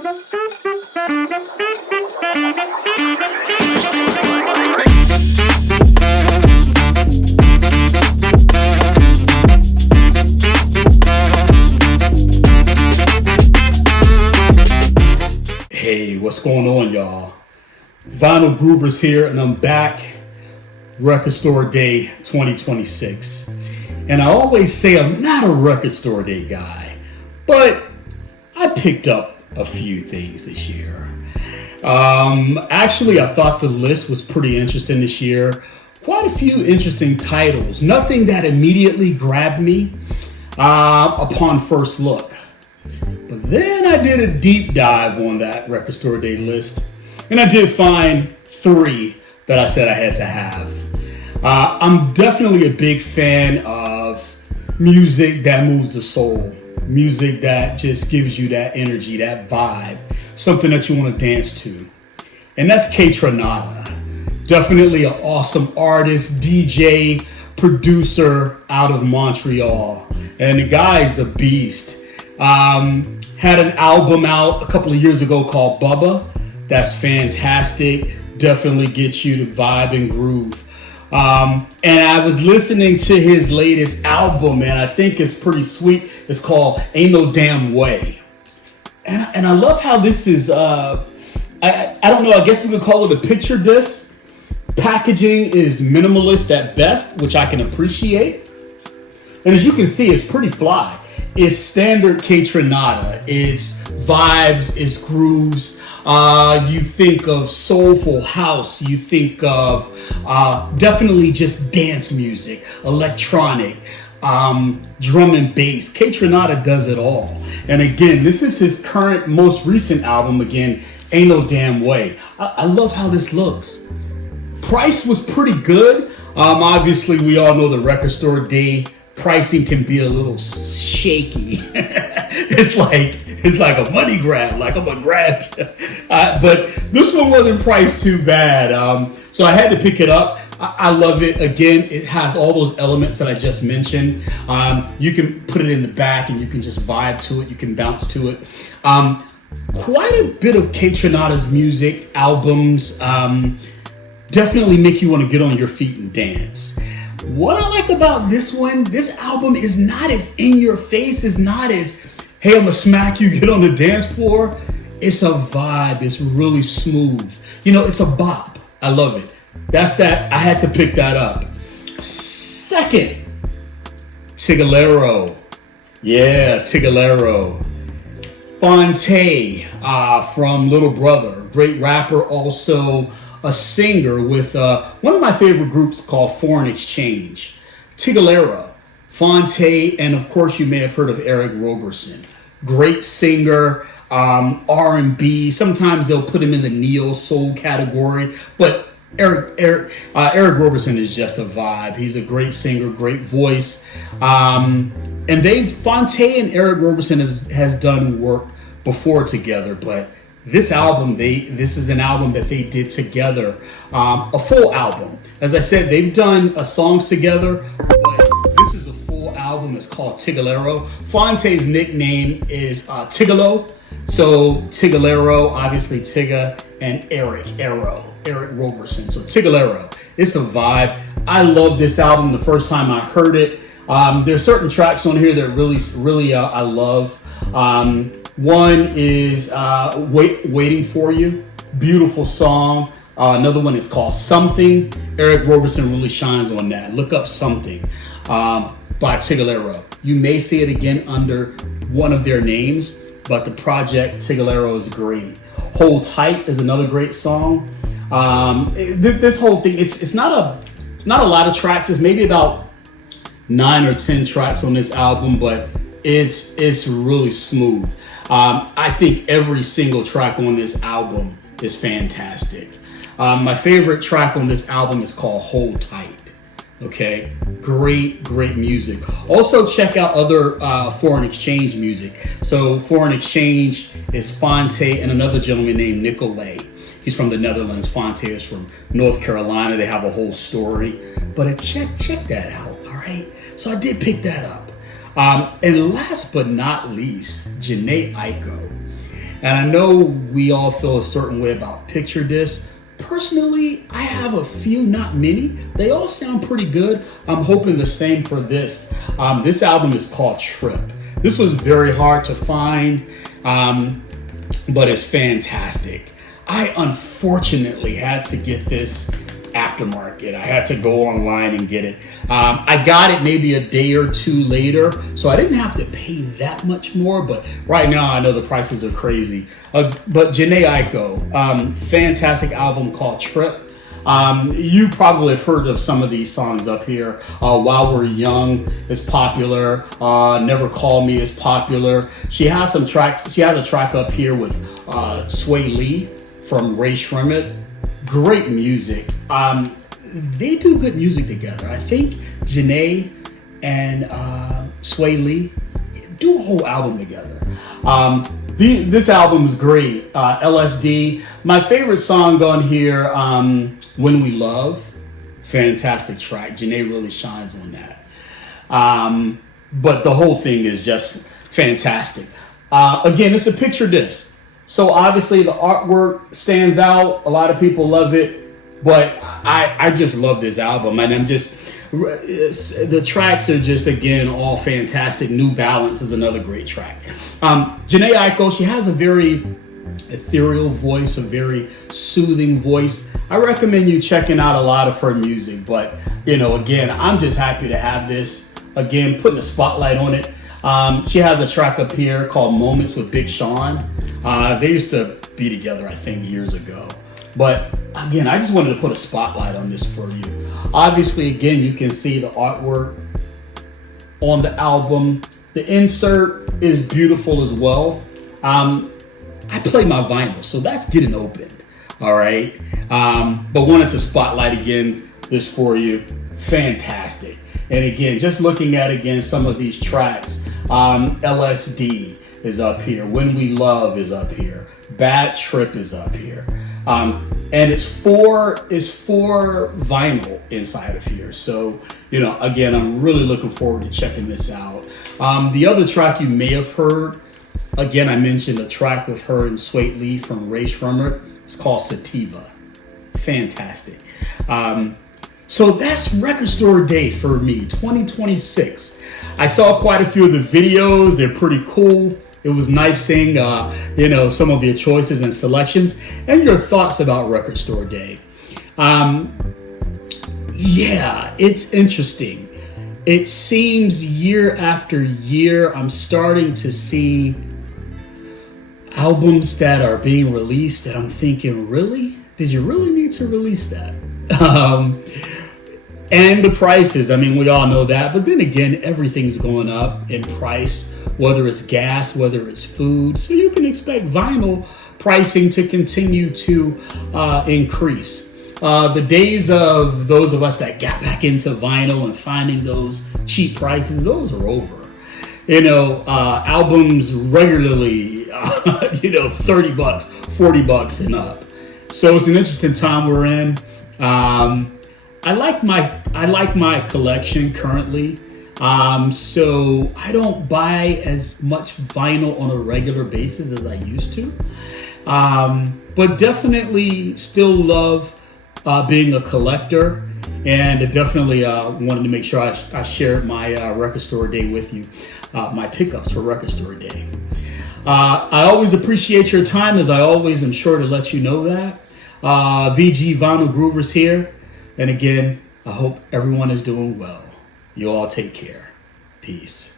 Hey, what's going on, y'all? Vinyl Groovers here, and I'm back. Record Store Day 2026. And I always say I'm not a Record Store Day guy, but I picked up a few things this year. Actually, I thought the list was pretty interesting this year. Quite a few interesting titles. Nothing that immediately grabbed me upon first look. But then I did a deep dive on that Record Store Day list, and I did find three that I said I had to have. I'm definitely a big fan of music that moves the soul, music that just gives you that energy, that vibe, something that you want to dance to. And that's Kaytranada. Definitely an awesome artist, DJ, producer out of Montreal. And the guy's a beast. Had an album out a couple of years ago called Bubba. That's fantastic. Definitely gets you to vibe and groove. And I was listening to his latest album, and I think it's pretty sweet. It's called Ain't No Damn Way. And I love how this is, I don't know, I guess we could call it a picture disc. Packaging is minimalist at best, which I can appreciate. And as you can see, it's pretty fly. It's standard Kaytranada. It's vibes, it's grooves. You think of soulful house. You think of definitely just dance music, electronic, drum and bass. Kaytranada does it all. And again, this is his current, most recent album. Again, Ain't No Damn Way. I love how this looks. Price was pretty good. Obviously, we all know the Record Store Day pricing can be a little shaky. It's like a money grab, like I'm gonna grab you. But this one wasn't priced too bad. So I had to pick it up. I love it. Again, it has all those elements that I just mentioned. You can put it in the back and you can just vibe to it. You can bounce to it. Quite a bit of Kaytranada's music, albums, definitely make you want to get on your feet and dance. What I like about this one, this album is not as in your face, is not as, hey, I'm gonna smack you, get on the dance floor. It's a vibe, it's really smooth. You know, it's a bop. I love it. That's that, I had to pick that up. Second, Tigallero. Yeah, Tigallero. Fonte from Little Brother, great rapper, also a singer with one of my favorite groups called Foreign Exchange. Tigallero, Fonte, and of course you may have heard of Eric Roberson. Great singer, R&B. Sometimes they'll put him in the neo soul category, but Eric Roberson is just a vibe. He's a great singer, great voice. And Fonte and Eric Roberson has done work before together, but this album, this is an album that they did together, a full album. As I said, they've done songs together, but this is a full album. It's called Tigallero. Fonte's nickname is Tigalo, so Tigallero, obviously Tigga, and Eric Roberson. So Tigallero, it's a vibe. I love this album. The first time I heard it, there's certain tracks on here that really I love. One is Waiting For You. Beautiful song. Another one is called Something. Eric Roberson really shines on that. Look up Something by Tigallero. You may see it again under one of their names, but the project Tigallero is great. Hold Tight is another great song. This whole thing, it's not a lot of tracks. It's maybe about 9 or 10 tracks on this album, but it's really smooth. I think every single track on this album is fantastic. My favorite track on this album is called Hold Tight. Okay, great music. Also check out other Foreign Exchange music. So Foreign Exchange is Fonte and another gentleman named Nicolay. He's from the Netherlands. Fonte is from North Carolina. They have a whole story. But check that out, all right? So I did pick that up. And last but not least, Jhene Aiko. And I know we all feel a certain way about picture discs. Personally, I have a few, not many. They all sound pretty good. I'm hoping the same for this. This album is called Trip. This was very hard to find, but it's fantastic. I unfortunately had to get this aftermarket. I had to go online and get it. I got it maybe a day or two later, so I didn't have to pay that much more, but right now I know the prices are crazy. But Jhene Aiko, fantastic album called Trip. You probably have heard of some of these songs up here. While We're Young is popular. Never Call Me is popular. She has some tracks. She has a track up here with Sway Lee from Ray Shrimmet. Great music. They do good music together. I think Jhene and Sway Lee do a whole album together. This album is great. LSD. My favorite song on here, When We Love. Fantastic track. Jhene really shines on that. But the whole thing is just fantastic. Again, it's a picture disc. So obviously the artwork stands out. A lot of people love it, but I just love this album, and the tracks are just, again, all fantastic. New Balance is another great track. Jhene Aiko, she has a very ethereal voice, a very soothing voice. I recommend you checking out a lot of her music, but again, I'm just happy to have this, again, putting a spotlight on it. She has a track up here called Moments with Big Sean. They used to be together, I think, years ago. But again, I just wanted to put a spotlight on this for you. Obviously, again, you can see the artwork on the album. The insert is beautiful as well. I play my vinyl, so that's getting opened. All right. But wanted to spotlight again this for you. Fantastic. And again, just looking at some of these tracks, LSD is up here. When We Love is up here. Bad Trip is up here. And it's for vinyl inside of here. So, again, I'm really looking forward to checking this out. The other track you may have heard, again, I mentioned a track with her and Sway Lee from Ray Shrimmet. It's called Sativa. Fantastic. So that's Record Store Day for me, 2026. I saw quite a few of the videos. They're pretty cool. It was nice seeing, some of your choices and selections and your thoughts about Record Store Day. Yeah, it's interesting. It seems year after year, I'm starting to see albums that are being released that I'm thinking, really? Did you really need to release that? And the prices, we all know that. But then again, everything's going up in price, whether it's gas, whether it's food. So you can expect vinyl pricing to continue to increase. The days of those of us that got back into vinyl and finding those cheap prices, those are over. Albums regularly, $30, $40 and up. So it's an interesting time we're in. I like my collection currently. So I don't buy as much vinyl on a regular basis as I used to. But definitely still love being a collector, and definitely wanted to make sure I shared my Record Store Day with you, my pickups for Record Store Day. I always appreciate your time, as I always am sure to let you know that. VG Vinyl Groovers here. And again, I hope everyone is doing well. You all take care. Peace.